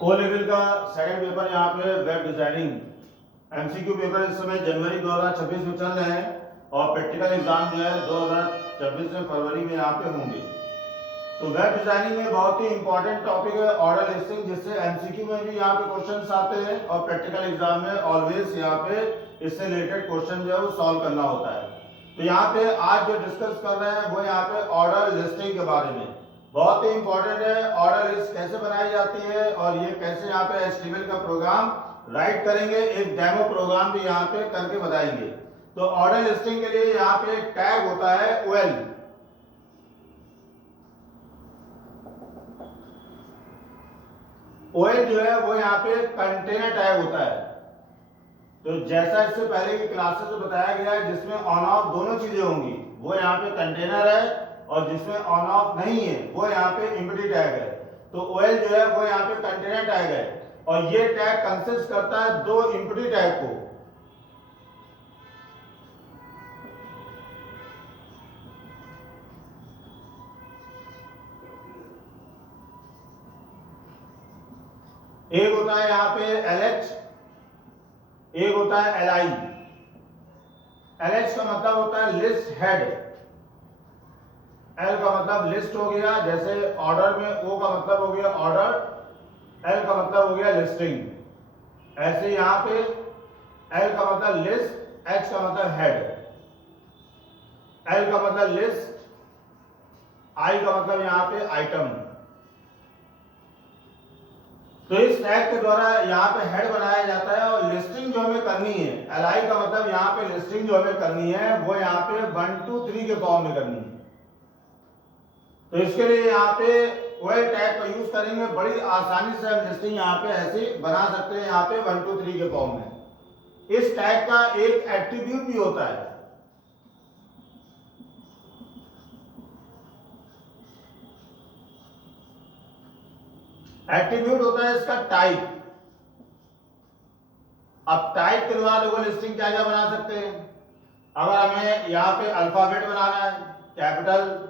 O level का second paper यहाँ पे वेब डिजाइनिंग एमसीक्यू पेपर इस समय जनवरी 2026 में चल रहे हैं और प्रैक्टिकल एग्जाम जो है 2026 में फरवरी में यहाँ पे होंगे। तो वेब डिजाइनिंग में बहुत ही इंपॉर्टेंट टॉपिक है ऑर्डर लिस्टिंग, जिससे एमसीक्यू में भी यहाँ पे क्वेश्चंस आते हैं और प्रैक्टिकल एग्जाम में ऑलवेज यहाँ पे इससे रिलेटेड क्वेश्चन जो है वो सॉल्व करना होता है। तो यहाँ पे आज जो डिस्कस कर रहे हैं वो यहाँ पे ऑर्डर लिस्टिंग के बारे में बहुत ही इंपॉर्टेंट है। ऑर्डर लिस्ट कैसे बनाई जाती है और ये कैसे यहाँ पे एचटीएमएल का प्रोग्राम राइट करेंगे, एक डेमो प्रोग्राम भी यहाँ पे करके बताएंगे। तो ऑर्डर लिस्टिंग के लिए यहाँ पे एक टैग होता है ओएल। ओएल जो है वो यहाँ पे कंटेनर टैग होता है। तो जैसा इससे पहले की क्लासेस में बताया गया है, जिसमें ऑन ऑफ दोनों चीजें होंगी वो यहाँ पे कंटेनर है, और जिसमें ऑन ऑफ नहीं है वो यहाँ पे एम्प्टी टैग है। तो ओएल जो है वो यहाँ पे कंटेनर टैग है और ये टैग कंसिस्ट करता है दो एम्प्टी टैग को। एक होता है यहाँ पे LH, एक होता है LI। LH का मतलब होता है लिस्ट हेड, L का मतलब लिस्ट हो गया, जैसे ऑर्डर में O का मतलब हो गया ऑर्डर, L का मतलब हो गया लिस्टिंग। ऐसे यहां पे L का मतलब लिस्ट, H का मतलब हेड, L का मतलब लिस्ट, I का मतलब यहां पे आइटम। तो इस टैग के द्वारा यहाँ पे हेड बनाया जाता है और लिस्टिंग जो हमें करनी है, LI का मतलब यहाँ पे लिस्टिंग जो हमें करनी है वो यहाँ पे 1 2 3 के फॉर्म में करनी है। तो इसके लिए यहाँ पे ओएल टैग का यूज करेंगे, बड़ी आसानी से हम लिस्टिंग यहाँ पे ऐसे बना सकते हैं यहाँ पे 1 2 3 के फॉर्म में। इस टैग का एक एट्रीब्यूट भी होता है, एट्रीब्यूट होता है इसका टाइप। अब टाइप के द्वारा लोग लिस्टिंग क्या क्या बना सकते हैं। अगर हमें यहाँ पे अल्फाबेट बनाना है कैपिटल,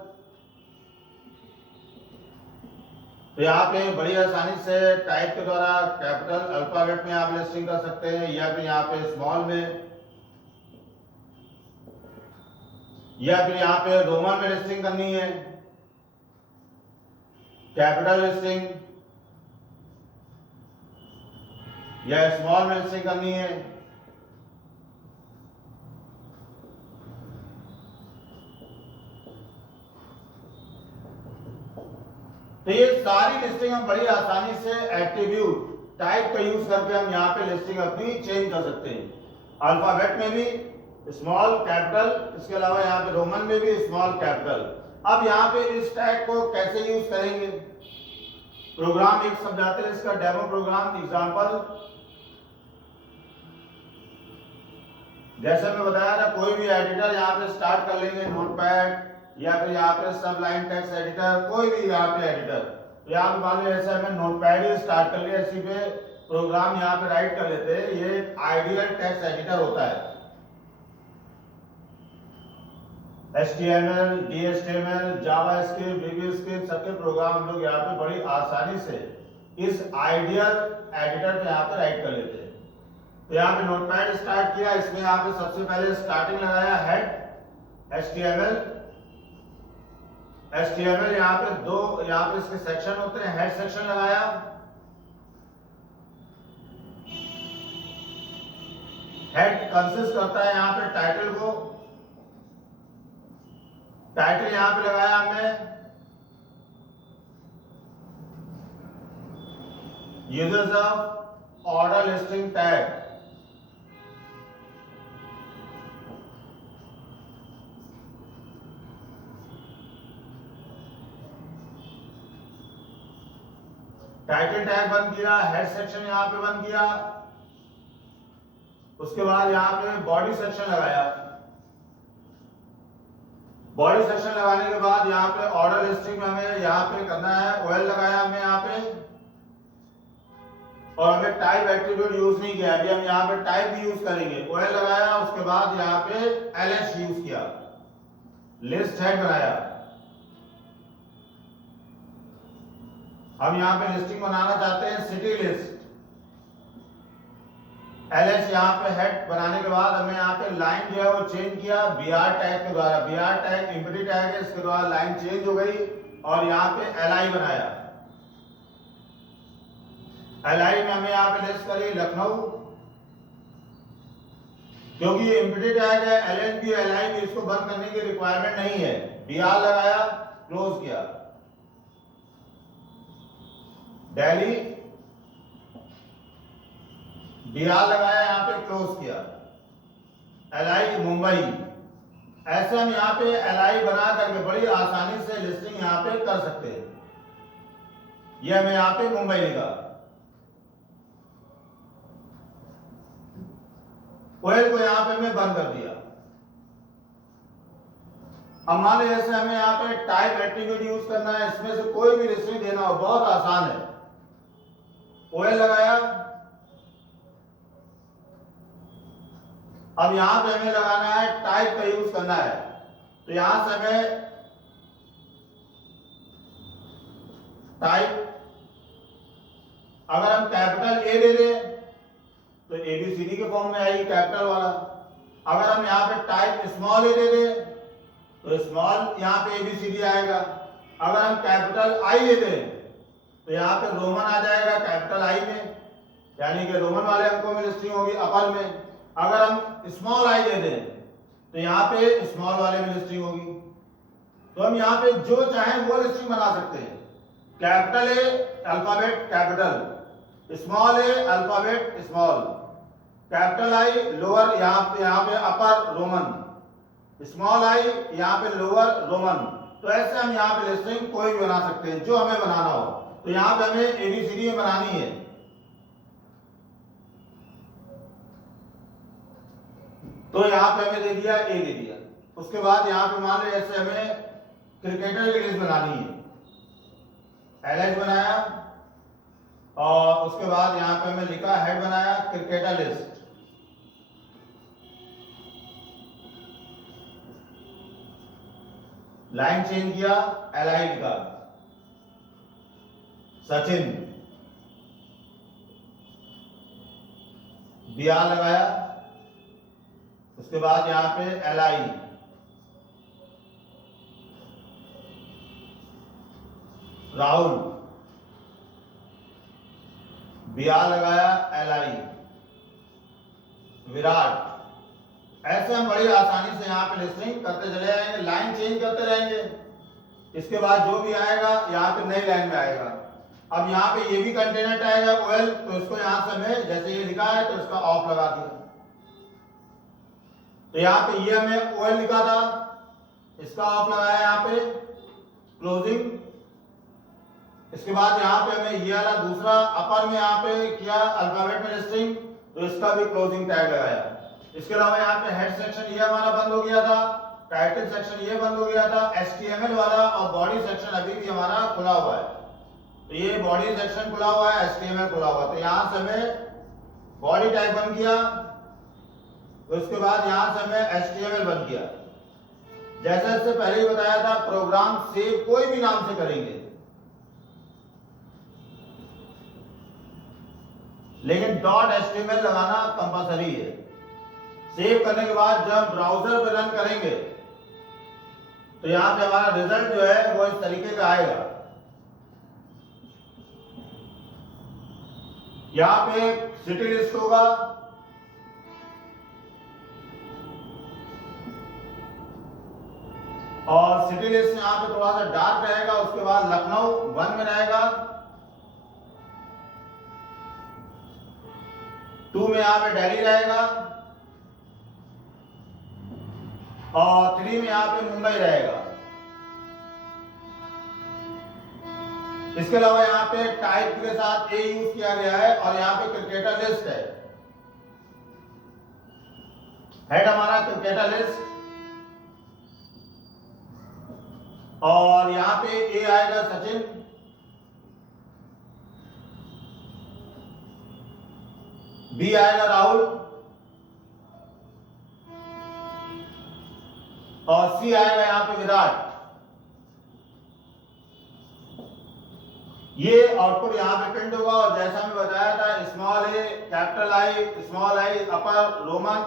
तो यहाँ पे बड़ी आसानी से टाइप के द्वारा कैपिटल अल्फाबेट में आप लिस्टिंग कर सकते हैं, या फिर यहाँ पे स्मॉल में, या फिर यहाँ पे रोमन में लिस्टिंग करनी है, कैपिटल लिस्टिंग, या स्मॉल में लिस्टिंग करनी है। तो ये सारी लिस्टिंग हम बड़ी आसानी से एट्रीब्यूट टाइप का यूज करके हम यहाँ पे लिस्टिंग अपनी चेंज कर सकते हैं। अल्फाबेट में भी स्मॉल कैपिटल, इसके अलावा यहाँ पे रोमन में भी स्मॉल कैपिटल। अब यहाँ पे इस टैग को कैसे यूज करेंगे, प्रोग्राम एक समझाते हैं, इसका डेमो प्रोग्राम एग्जांपल। जैसे मैं बताया था, कोई भी एडिटर यहाँ पे स्टार्ट कर लेंगे, नोटपैड या फिर यहाँ पे सब लाइन टेक्स्ट एडिटर, कोई भी यहाँ पे एडिटर। तो यहाँ पे मान लो ऐसे हमें नोटपैड ही स्टार्ट कर लिया, इसी पे प्रोग्राम यहाँ पे राइट कर लेते हैं। ये आइडियल टेक्स्ट एडिटर होता है। HTML, DHTML, जावास्क्रिप्ट, VBScript सबके प्रोग्राम हम लोग यहाँ पे बड़ी आसानी से इस आइडियल एडिटर पे यहाँ पे राइट कर लेते हैं। तो यहाँ पे नोटपैड स्टार्ट किया, इसमें यहाँ पे सबसे पहले स्टार्टिंग लगाया हेड HTML यहाँ पे दो, यहाँ पे इसके सेक्शन होते हैं, हेड सेक्शन लगाया, हेड कंसिस्ट करता है यहाँ पे टाइटल को, टाइटल यहाँ पे लगाया हमने users of order listing tag. Title tag बंद किया, हेड सेक्शन यहाँ पे बंद किया, उसके बाद यहाँ पे बॉडी सेक्शन लगाया। बॉडी सेक्शन लगाने के बाद यहाँ पे ऑर्डर लिस्टिंग में हमें यहाँ पे करना है ओएल लगाया हमने यहाँ पे, और हमें टाइप एट्रीब्यूट यूज नहीं किया, अभी हम यहाँ पे टाइप भी यूज करेंगे। ओएल लगाया, उसके बाद यहाँ पे LH यूज किया, लिस्ट हेड बनाया। हम यहाँ पे लिस्टिंग बनाना चाहते हैं सिटी लिस्ट। एलएच यहाँ पे हेड बनाने के बाद हमें यहाँ पे लाइन जो है वो चेंज किया बीआर टैग के द्वारा। बीआर टैग एम्प्टी टैग है, इसके द्वारा लाइन चेंज हो गई और यहाँ पे एलआई बनाया। एलआई में हमें यहाँ पे लिस्ट करी लखनऊ, क्योंकि ये एम्प्टी टैग है, एलएच भी एलआई भी, इसको बंद करने की रिक्वायरमेंट नहीं है। बीआर लगाया, क्लोज किया। दिल्ली, बीआर लगाया, यहाँ पे क्लोज किया। एलआई मुंबई, ऐसे हम यहाँ पे एलआई बना करके बड़ी आसानी से लिस्टिंग यहाँ पे कर सकते हैं। ये हमें यहाँ पे मुंबई लिखा। ओएल को यहाँ पे हमें बंद कर दिया। अब मान लीजिए जैसे हमें यहाँ पे टाइप एट्रीब्यूट यूज करना है, इसमें से कोई भी लिस्टिंग देना हो, बहुत आसान है। ओएल लगाया, अब यहां पे हमें लगाना है टाइप का यूज करना है, तो यहां से हमें टाइप, अगर हम कैपिटल ए ले लें तो एबीसीडी के फॉर्म में आएगी कैपिटल वाला। अगर हम यहाँ पे टाइप स्मॉल ए ले लें तो स्मॉल यहाँ पे एबीसीडी आएगा। अगर हम कैपिटल आई ले लें तो यहाँ पे रोमन आ जाएगा कैपिटल आई में, यानी कि रोमन वाले अंकों में लिस्टिंग होगी अपर में। अगर हम स्मॉल आई दे दें तो यहाँ पे स्मॉल वाले में लिस्टिंग होगी। तो हम यहाँ पे जो चाहें वो लिस्टिंग बना सकते हैं। Capital A alphabet capital, small A alphabet small, capital I lower यहाँ पे अपर रोमन, स्मॉल आई यहाँ पे लोअर रोमन। तो ऐसे हम यहाँ पे लिस्टिंग कोई भी बना सकते हैं जो हमें बनाना हो। तो यहाँ पे हमें एबीसीडी में बनानी है, तो यहाँ पे हमें दे दिया ए दे दिया। उसके बाद यहाँ पे मान लो जैसे हमें क्रिकेटर की लिस्ट बनानी है, एलएच बनाया और उसके बाद यहाँ पे हमें लिखा हेड बनाया क्रिकेटर लिस्ट। लाइन चेंज किया, एलआई लिखा सचिन, बीआर लगाया, उसके बाद यहां पे एलआई, राहुल, बीआर लगाया, एलआई, विराट। ऐसे हम बड़ी आसानी से यहाँ पे लिस्टिंग करते चले जाएंगे, लाइन चेंज करते रहेंगे। इसके बाद जो भी आएगा यहाँ पे नई लाइन में आएगा। अब यहाँ पे ये भी कंटेनर आएगा ओएल, तो इसको यहाँ से हमें जैसे ये लिखा है तो इसका ऑफ लगा दिया। तो यहाँ पे ये हमें ओएल लिखा था, इसका ऑफ लगाया यहाँ पे क्लोजिंग। इसके बाद यहाँ पे हमें ये वाला दूसरा अपर में यहाँ पे किया अल्फाबेट में लिस्टिंग, तो इसका भी क्लोजिंग टैग लगाया। इसके अलावा यहाँ पे हेड सेक्शन ये हमारा बंद हो गया था, टाइटल सेक्शन ये बंद हो गया था, एचटीएमएल वाला और बॉडी सेक्शन अभी भी हमारा खुला हुआ है। तो ये बॉडी सेक्शन खुला हुआ है, एचटीएमएल खुला हुआ है। तो यहाँ से हमें बॉडी टाइप बंद किया, तो उसके बाद यहाँ से हमें एचटीएमएल बंद किया। जैसा इससे पहले ही बताया था, प्रोग्राम सेव कोई भी नाम से करेंगे, लेकिन .html लगाना कंपलसरी है। सेव करने के बाद जब ब्राउजर पे रन करेंगे तो यहां पे हमारा रिजल्ट जो है वो इस तरीके का आएगा। यहां पे सिटी लिस्ट होगा, और सिटी लिस्ट यहां पे थोड़ा सा डार्क रहेगा। उसके बाद लखनऊ 1 में रहेगा, 2 में यहां पे दिल्ली रहेगा, और 3 में यहां पे मुंबई रहेगा। इसके अलावा यहां पे टाइप के साथ ए यूज किया गया है, और यहां पे क्रिकेटर लिस्ट है। हेड हमारा क्रिकेटर लिस्ट, और यहां पे ए आएगा सचिन, बी आएगा राहुल, और सी आएगा यहां पे विराट। ये आउटपुट यहाँ पे प्रिंट होगा और जैसा मैं बताया था small A capital I small I upper Roman,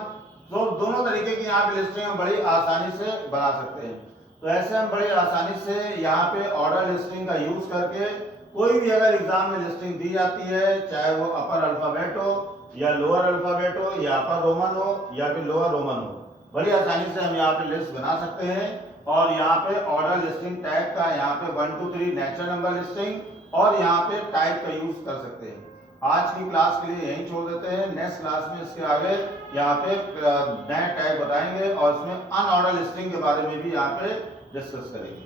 तो दोनों तरीके की यहाँ पे लिस्टिंग हम बड़ी आसानी से बना सकते हैं। तो ऐसे हम बड़ी आसानी से यहाँ पे ऑर्डर लिस्टिंग का यूज करके कोई भी अगर एग्जाम में लिस्टिंग दी जाती है, चाहे वो अपर अल्फाबेट हो या लोअर अल्फाबेट हो या अपर रोमन हो या फिर लोअर रोमन हो, बड़ी आसानी से हम यहाँ पे लिस्ट बना सकते हैं। और यहाँ पे ऑर्डर लिस्टिंग टैग का यहाँ पे 1 2 3 नेचुरल नंबर लिस्टिंग और यहाँ पे टाइप का यूज कर सकते हैं। आज की क्लास के लिए यहीं छोड़ देते हैं, नेक्स्ट क्लास में इसके आगे यहाँ पे नए टैग बताएंगे और इसमें अनऑर्डर लिस्टिंग के बारे में भी यहाँ पे डिस्कस करेंगे।